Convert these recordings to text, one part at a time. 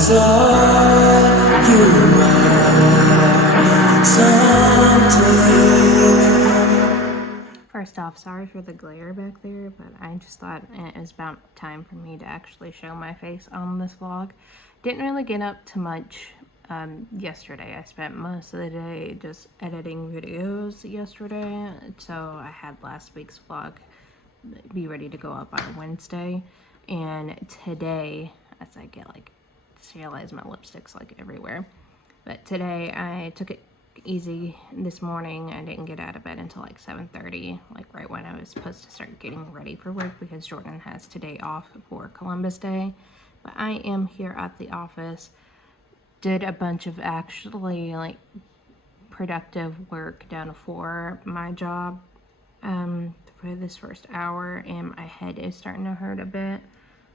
thought you were someday. First off, sorry for the glare back there, but I just thought it was about time for me to actually show my face on this vlog. Didn't really get up to much yesterday. I spent most of the day just editing videos yesterday, so I had last week's vlog be ready to go up on Wednesday, and today, as I get like, just realize my lipstick's like everywhere, but today I took it easy this morning. I didn't get out of bed until like 7:30, like right when I was supposed to start getting ready for work, because Jordan has today off for Columbus Day. But I am here at the office. Did a bunch of actually like productive work done for my job for this first hour, and my head is starting to hurt a bit,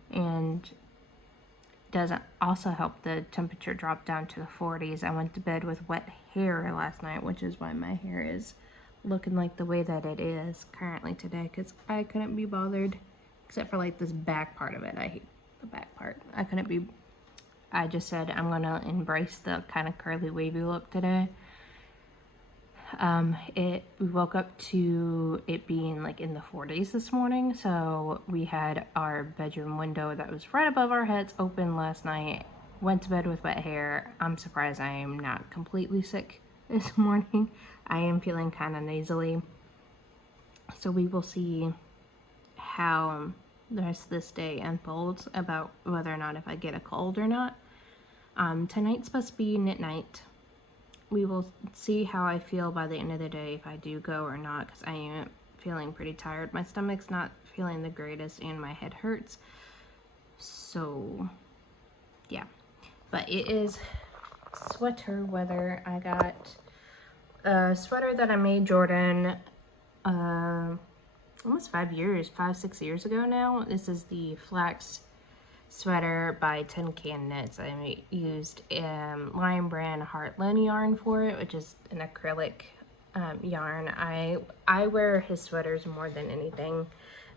and doesn't also help the temperature drop down to the 40s. I went to bed with wet hair last night, which is why my hair is looking like the way that it is currently today, because I couldn't be bothered, except for like this back part of it. I hate the back part. I just said I'm gonna embrace the kind of curly wavy look today. We woke up to it being like in the 40s this morning, so we had our bedroom window that was right above our heads open last night. Went to bed with wet hair. I'm surprised I am not completely sick this morning. I am feeling kind of nasally, so we will see how the rest of this day unfolds about whether or not if I get a cold or not. Tonight's supposed to be knit night. We will see how I feel by the end of the day, if I do go or not, because I am feeling pretty tired. My stomach's not feeling the greatest and my head hurts. So, yeah. But it is sweater weather. I got a sweater that I made Jordan almost 6 years ago now. This is the flax sweater by Tin Can Knits. I used Lion Brand Heartland yarn for it, which is an acrylic yarn. I wear his sweaters more than anything.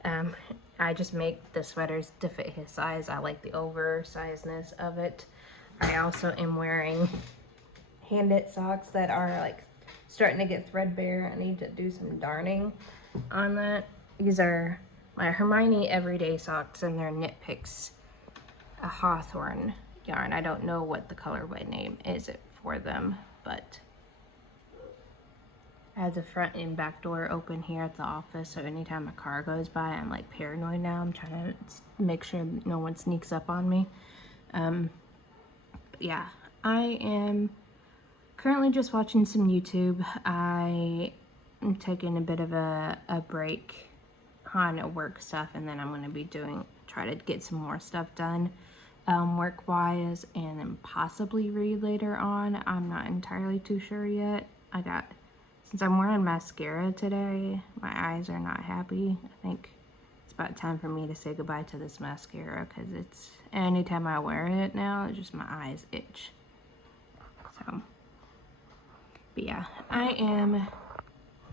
I just make the sweaters to fit his size. I like the oversizedness of it. I also am wearing hand-knit socks that are like starting to get threadbare. I need to do some darning on that. These are my Hermione everyday socks, and they're Knit Picks, a Hawthorne yarn. I don't know what the colorway name is for them, but I have the front and back door open here at the office, so anytime a car goes by, I'm like paranoid now. I'm trying to make sure no one sneaks up on me. But yeah, I am currently just watching some YouTube. I am taking a bit of a break on work stuff, and then I'm going to be try to get some more stuff done work-wise, and then possibly read later on. I'm not entirely too sure yet. Since I'm wearing mascara today, my eyes are not happy. I think it's about time for me to say goodbye to this mascara, because it's anytime I wear it now, it's just my eyes itch. So, but yeah, I am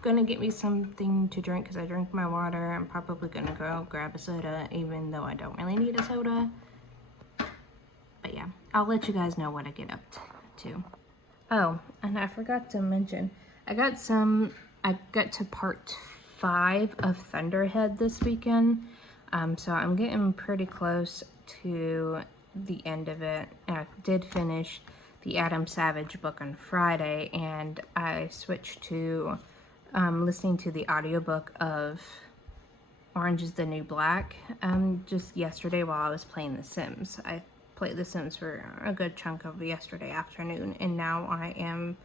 gonna get me something to drink because I drank my water. I'm probably gonna go grab a soda, even though I don't really need a soda. But yeah, I'll let you guys know what I get up to. Oh, and I forgot to mention, I got to part 5 of Thunderhead this weekend. So I'm getting pretty close to the end of it. And I did finish the Adam Savage book on Friday, and I switched to listening to the audiobook of Orange is the New Black just yesterday while I was playing The Sims. I played The Sims for a good chunk of yesterday afternoon, and now I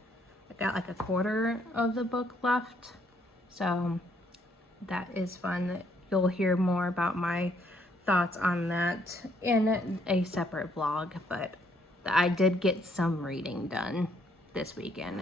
got like a quarter of the book left, so that is fun. You'll hear more about my thoughts on that in a separate vlog, but I did get some reading done this weekend.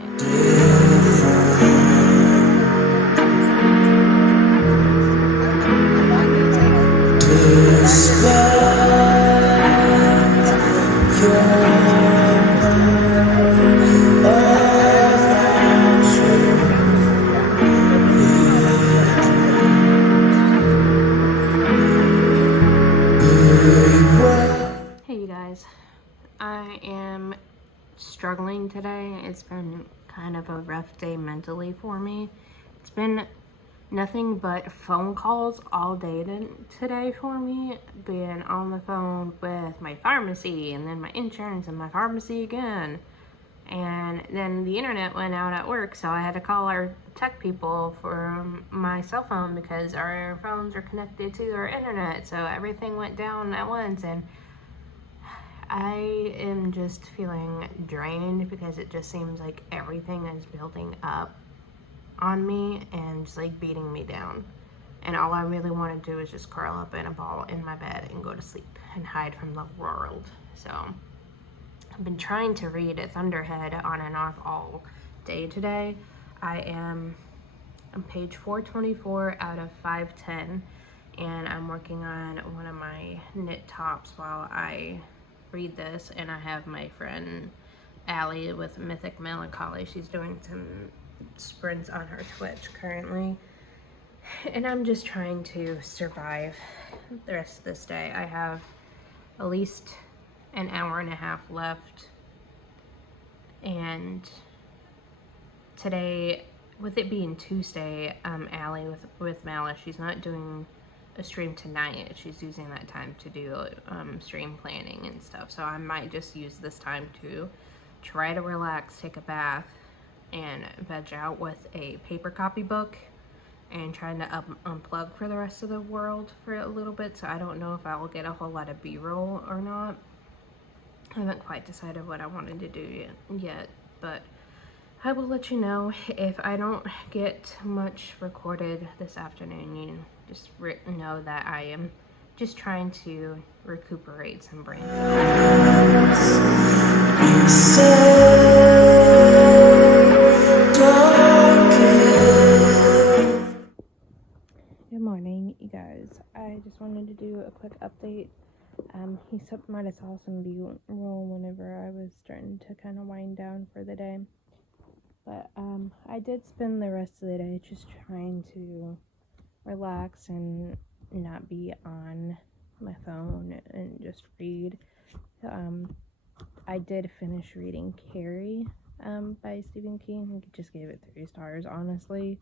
Hey you guys, I am struggling today. It's been kind of a rough day mentally for me. It's been nothing but phone calls all day today for me. Being on the phone with my pharmacy and then my insurance and my pharmacy again. And then the internet went out at work, so I had to call our tech people from my cell phone because our phones are connected to our internet. So everything went down at once, and I am just feeling drained because it just seems like everything is building up on me and just like beating me down. And all I really want to do is just curl up in a ball in my bed and go to sleep and hide from the world. So I've been trying to read Thunderhead on and off all day today. I am on page 424 out of 510, and I'm working on one of my knit tops while I read this. And I have my friend Allie with Mythic Melancholy. She's doing some sprints on her Twitch currently, and I'm just trying to survive the rest of this day. I have at least an hour and a half left, and today, with it being Tuesday, Allie with Malice, she's not doing a stream tonight. She's using that time to do stream planning and stuff. So I might just use this time to try to relax, take a bath, and veg out with a paper copybook and trying to unplug for the rest of the world for a little bit. So I don't know if I will get a whole lot of B-roll or not. I haven't quite decided what I wanted to do yet, but I will let you know if I don't get much recorded this afternoon. You just know that I am just trying to recuperate some brain cells. Good morning, you guys. I just wanted to do a quick update. He might have saw some B-roll whenever I was starting to kind of wind down for the day. But I did spend the rest of the day just trying to relax and not be on my phone and just read. I did finish reading Carrie by Stephen King. I just gave it 3 stars, honestly.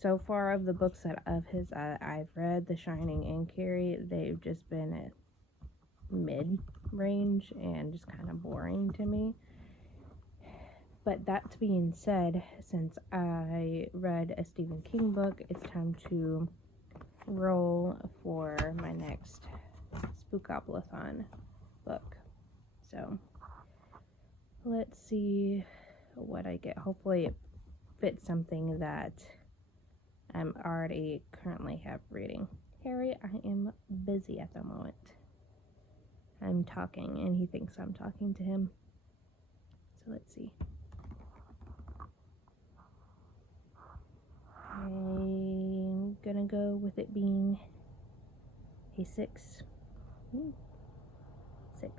So far of the books that I've read, The Shining and Carrie, they've just been at mid-range and just kind of boring to me. But that being said, since I read a Stephen King book, it's time to roll for my next Spookopolis-on book. So let's see what I get. Hopefully it fits something that I'm already currently have reading. Harry, I am busy at the moment. I'm talking and he thinks I'm talking to him. So let's see. I'm gonna go with it being a 6. 6.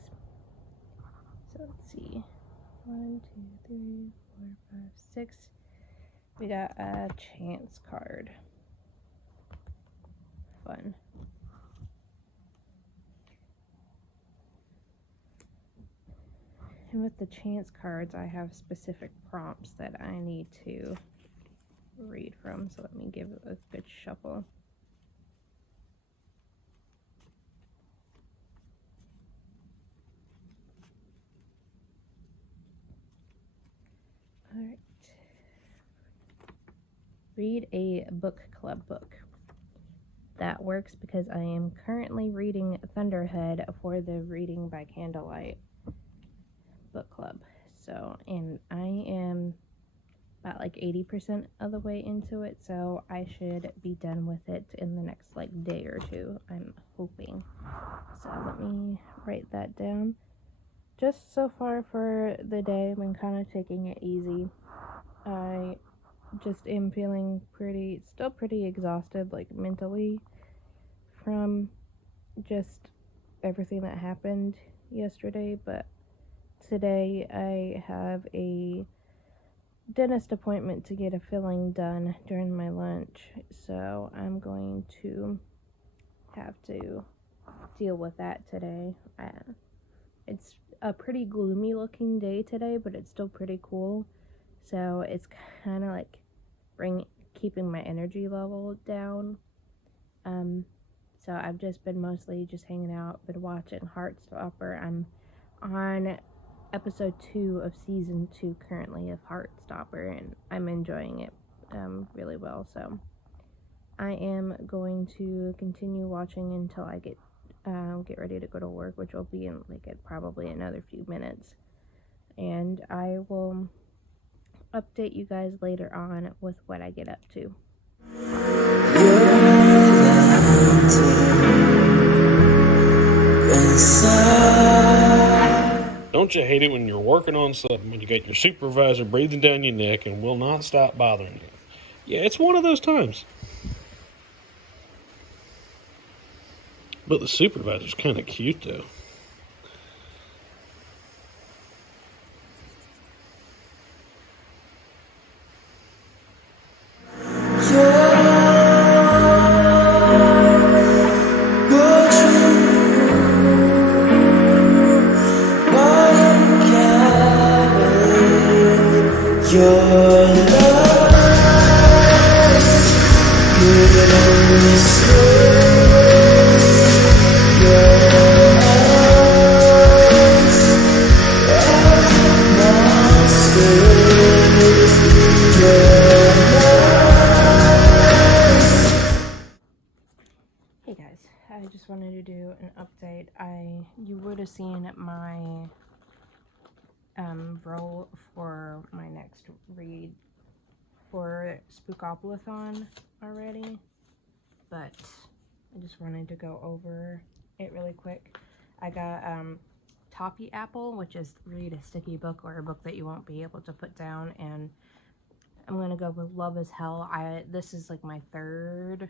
So let's see. 1, 2, 3, 4, 5, 6. We got a chance card. Fun. And with the chance cards, I have specific prompts that I need to read from. So let me give it a good shuffle. All right. Read a book club book. That works because I am currently reading Thunderhead for the Reading by Candlelight book club. So, and I am about like 80% of the way into it, so I should be done with it in the next like day or two, I'm hoping. So let me write that down. Just so far for the day, I've been kind of taking it easy. I just am feeling still pretty exhausted, like mentally, from just everything that happened yesterday. But today I have a dentist appointment to get a filling done during my lunch, so I'm going to have to deal with that today. a pretty gloomy looking day today, but it's still pretty cool. So it's kind of like keeping my energy level down. So I've just been mostly just hanging out, been watching Heartstopper. I'm on episode 2 of season 2 currently of Heartstopper, and I'm enjoying it really well. So I am going to continue watching until I get ready to go to work, which will be in probably another few minutes, and I will update you guys later on with what I get up to. Don't you hate it when you're working on something and you got your supervisor breathing down your neck and will not stop bothering you? Yeah, it's one of those times. But the supervisor's kind of cute, though. Hey guys, I just wanted to do an update. You would have seen my role for my next read for Spookopolython already, but I just wanted to go over it really quick. I got Toppy Apple, which is read a sticky book or a book that you won't be able to put down, and I'm gonna go with Love as Hell. This is like my third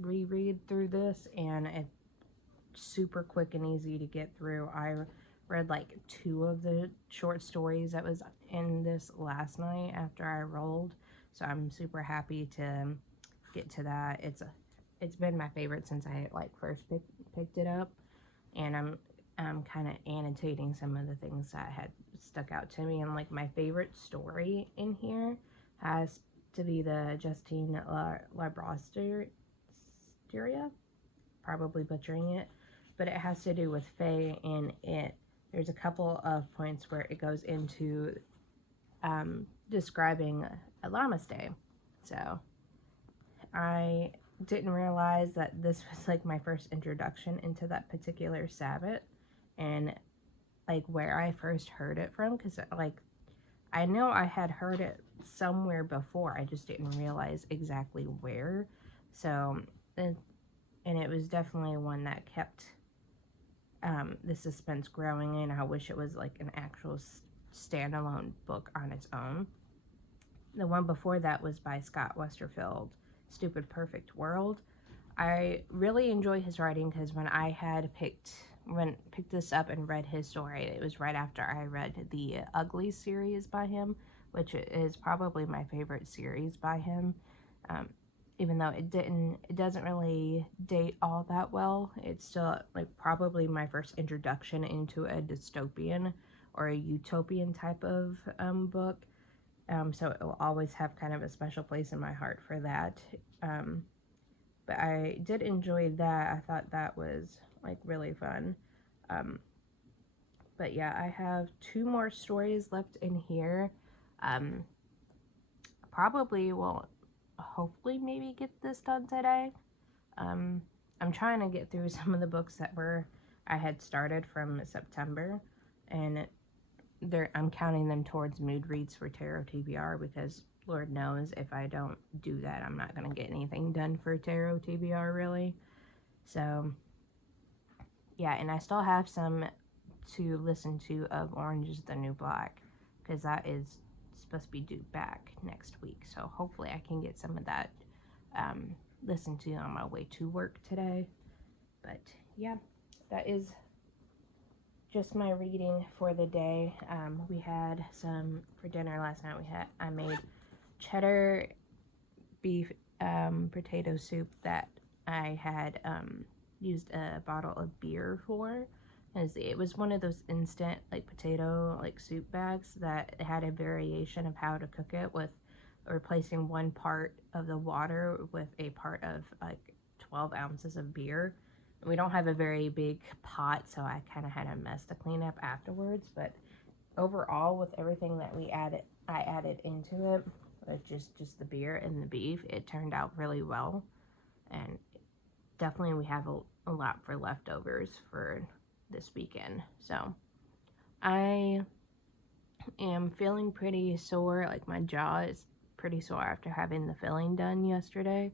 reread through this, and it's super quick and easy to get through. I read like 2 of the short stories that was in this last night after I rolled, so I'm super happy to get to that. It's been my favorite since I first picked it up, and I'm kind of annotating some of the things that had stuck out to me. And like my favorite story in here has to be the Justine Labrosteria, probably butchering it, but it has to do with Fae, and there's a couple of points where it goes into describing a Lamastay. So I didn't realize that this was like my first introduction into that particular Sabbath, and like where I first heard it from, because like I know I had heard it somewhere before, I just didn't realize exactly where. So and it was definitely one that kept the suspense growing, and I wish it was like an actual standalone book on its own. The one before that was by Scott Westerfeld, Stupid Perfect World. I really enjoy his writing, because when I had picked this up and read his story, it was right after I read the Ugly series by him, which is probably my favorite series by him. Even though it doesn't really date all that well, it's still like probably my first introduction into a dystopian or a utopian type of book. So it will always have kind of a special place in my heart for that. But I did enjoy that. I thought that was like really fun. But yeah, I have 2 more stories left in here. Probably will hopefully maybe get this done today. I'm trying to get through some of the books that I had started from September, and I'm counting them towards mood reads for Tarot TBR, because Lord knows if I don't do that, I'm not going to get anything done for Tarot TBR really. So yeah, and I still have some to listen to of Orange is the New Black, because that is supposed to be due back next week, so hopefully I can get some of that listened to on my way to work today. But yeah, that is just my reading for the day. We had some for dinner last night. I made cheddar beef potato soup that I had used a bottle of beer for. it was one of those instant like potato like soup bags that had a variation of how to cook it, with replacing one part of the water with a part of like 12 ounces of beer. And we don't have a very big pot, so I kind of had a mess to clean up afterwards. But overall, with everything that I added into it, with just the beer and the beef, it turned out really well. And definitely we have a lot for leftovers for this weekend. So I am feeling pretty sore, like my jaw is pretty sore after having the filling done yesterday.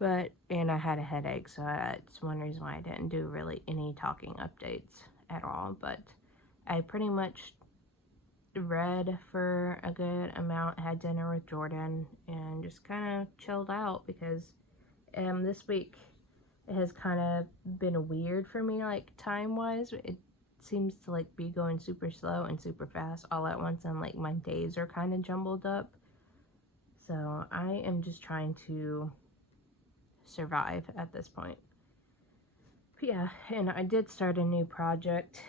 And I had a headache, so that's one reason why I didn't do really any talking updates at all. But I pretty much read for a good amount, had dinner with Jordan, and just kind of chilled out because this week it has kind of been weird for me, like time-wise. It seems to like be going super slow and super fast all at once, and like my days are kind of jumbled up. So I am just trying to survive at this point. But yeah, and I did start a new project.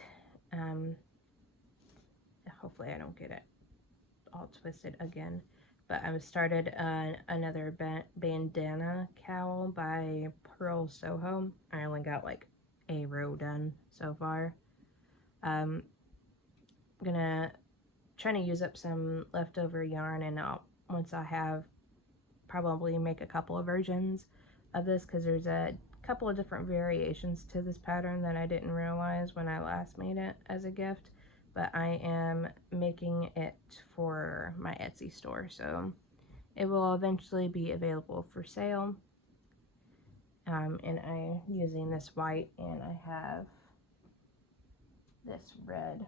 Hopefully I don't get it all twisted again. But I started another bandana cowl by Pearl Soho. I only got like a row done so far. I'm gonna try to use up some leftover yarn, and once I have, probably make a couple of versions of this, because there's a couple of different variations to this pattern that I didn't realize when I last made it as a gift. But I am making it for my Etsy store, so it will eventually be available for sale. And I'm using this white, and I have this red,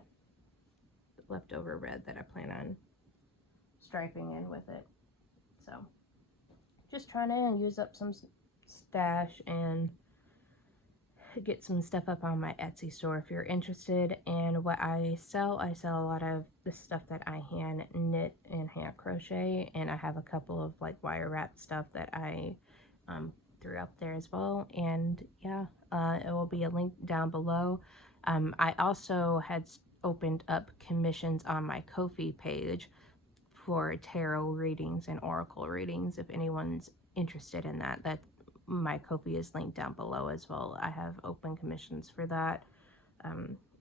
leftover red, that I plan on striping in with it. So just trying to use up some stash and get some stuff up on my Etsy store. If you're interested in what I sell a lot of the stuff that I hand knit and hand crochet, and I have a couple of like wire wrap stuff that I threw up there as well. And yeah, it will be a link down below. I also had opened up commissions on my Ko-fi page for tarot readings and oracle readings. If anyone's interested in that, my Ko-fi is linked down below as well. I have open commissions for that,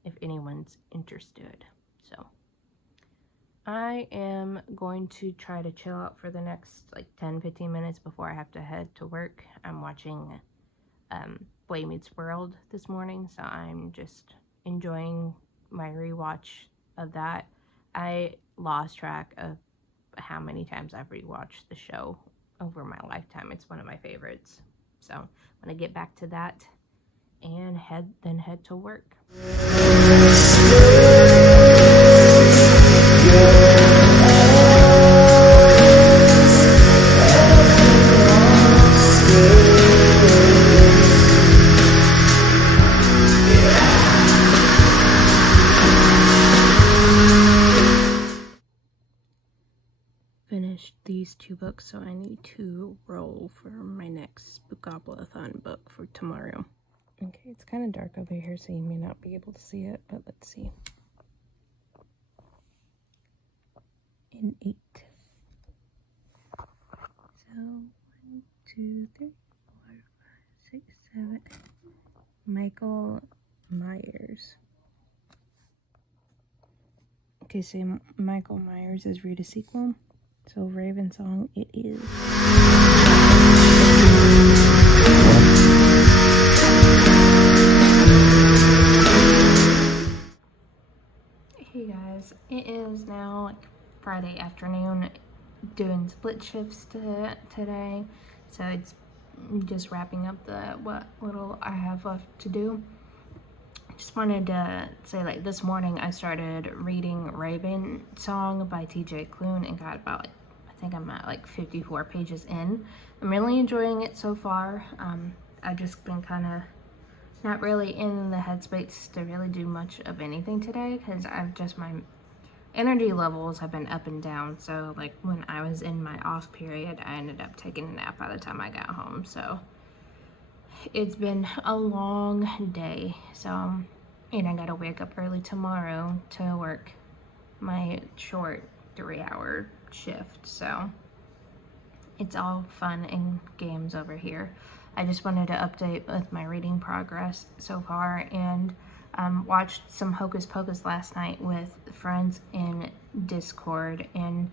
if anyone's interested. So I am going to try to chill out for the next like 10-15 minutes before I have to head to work. I'm watching Boy Meets World this morning, so I'm just enjoying my rewatch of that. I lost track of how many times I've rewatched the show over my lifetime. It's one of my favorites. So I'm gonna get back to that and head to work. Finished these 2 books, so I need to roll for my next Bookopoly-a-thon book for tomorrow. Okay, it's kind of dark over here, so you may not be able to see it, but let's see. An 8. So 1, 2, 3, 4, 5, 6, 7. Michael Myers. Okay, so Michael Myers is read a sequel. So Raven Song it is. Hey guys, it is now like Friday afternoon, doing split shifts today. So it's just wrapping up what little I have left to do. Just wanted to say, like, this morning I started reading Raven Song by TJ Klune and got about, like, I think I'm at like 54 pages in. I'm really enjoying it so far. I've just been kind of not really in the headspace to really do much of anything today, because my energy levels have been up and down. So like when I was in my off period, I ended up taking a nap by the time I got home. So it's been a long day. So And I gotta wake up early tomorrow to work my short 3-hour shift. So it's all fun and games over here. I just wanted to update with my reading progress so far, and watched some Hocus Pocus last night with friends in Discord, and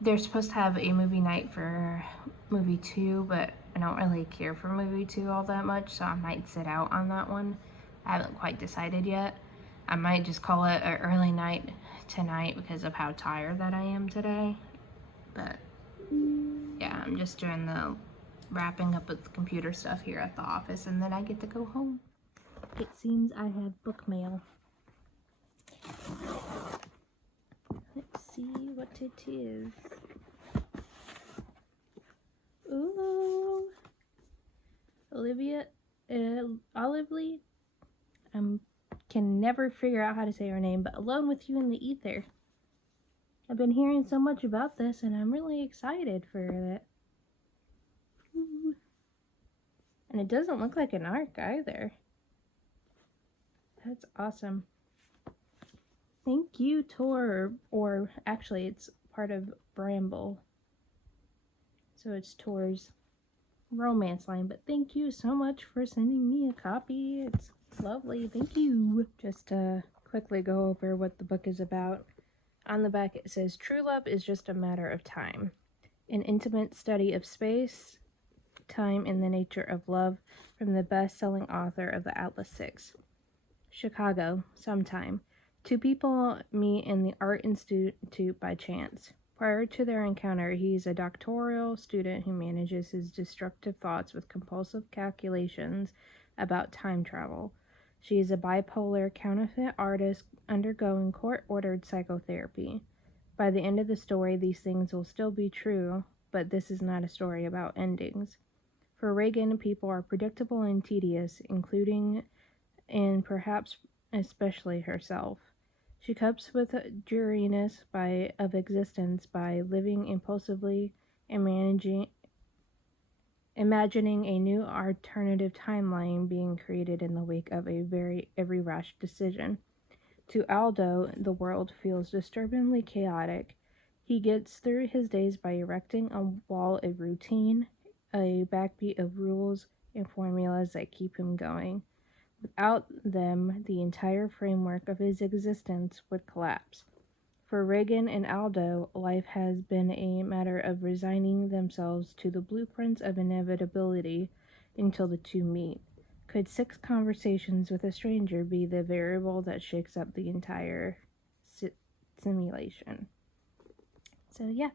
they're supposed to have a movie night for movie 2, but I don't really care for movie 2 all that much, so I might sit out on that one. I haven't quite decided yet. I might just call it an early night tonight because of how tired that I am today. But yeah, I'm just doing the wrapping up with the computer stuff here at the office, and then I get to go home. It seems I have book mail. Let's see what it is. Ooh, Olively. Can never figure out how to say her name, but Alone with You in the Ether. I've been hearing so much about this, and I'm really excited for it. Ooh. And it doesn't look like an arc either. That's awesome. Thank you, Tor, or actually it's part of Bramble. So it's Tor's romance line, but thank you so much for sending me a copy. It's lovely. Thank you. Just to quickly go over what the book is about. On the back it says, "True love is just a matter of time. An intimate study of space, time, and the nature of love," from the best-selling author of the Atlas Six. Chicago, sometime. Two people meet in the Art Institute by chance. Prior to their encounter, he's a doctoral student who manages his destructive thoughts with compulsive calculations about time travel. She is a bipolar counterfeit artist undergoing court-ordered psychotherapy. By the end of the story, these things will still be true, but this is not a story about endings. For Reagan, people are predictable and tedious, including and perhaps especially herself. She copes with dreariness of existence by living impulsively and imagining a new alternative timeline being created in the wake of every rash decision. To Aldo, the world feels disturbingly chaotic. He gets through his days by erecting a wall of routine, a backbeat of rules and formulas that keep him going. Without them, the entire framework of his existence would collapse. For Reagan and Aldo, life has been a matter of resigning themselves to the blueprints of inevitability until the two meet. Could 6 conversations with a stranger be the variable that shakes up the entire simulation? So yeah,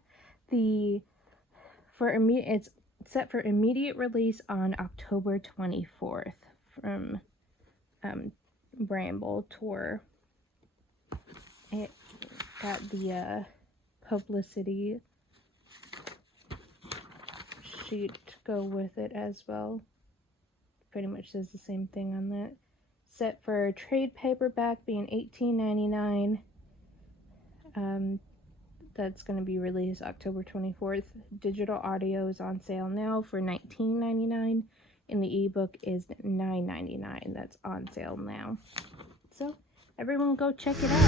it's set for immediate release on October 24th from Bramble Tour. It got the publicity sheet to go with it as well. Pretty much says the same thing on that. Set for trade paperback being $18.99. That's going to be released October 24th. Digital audio is on sale now for $19.99. And the ebook is $9.99. That's on sale now. So everyone go check it out.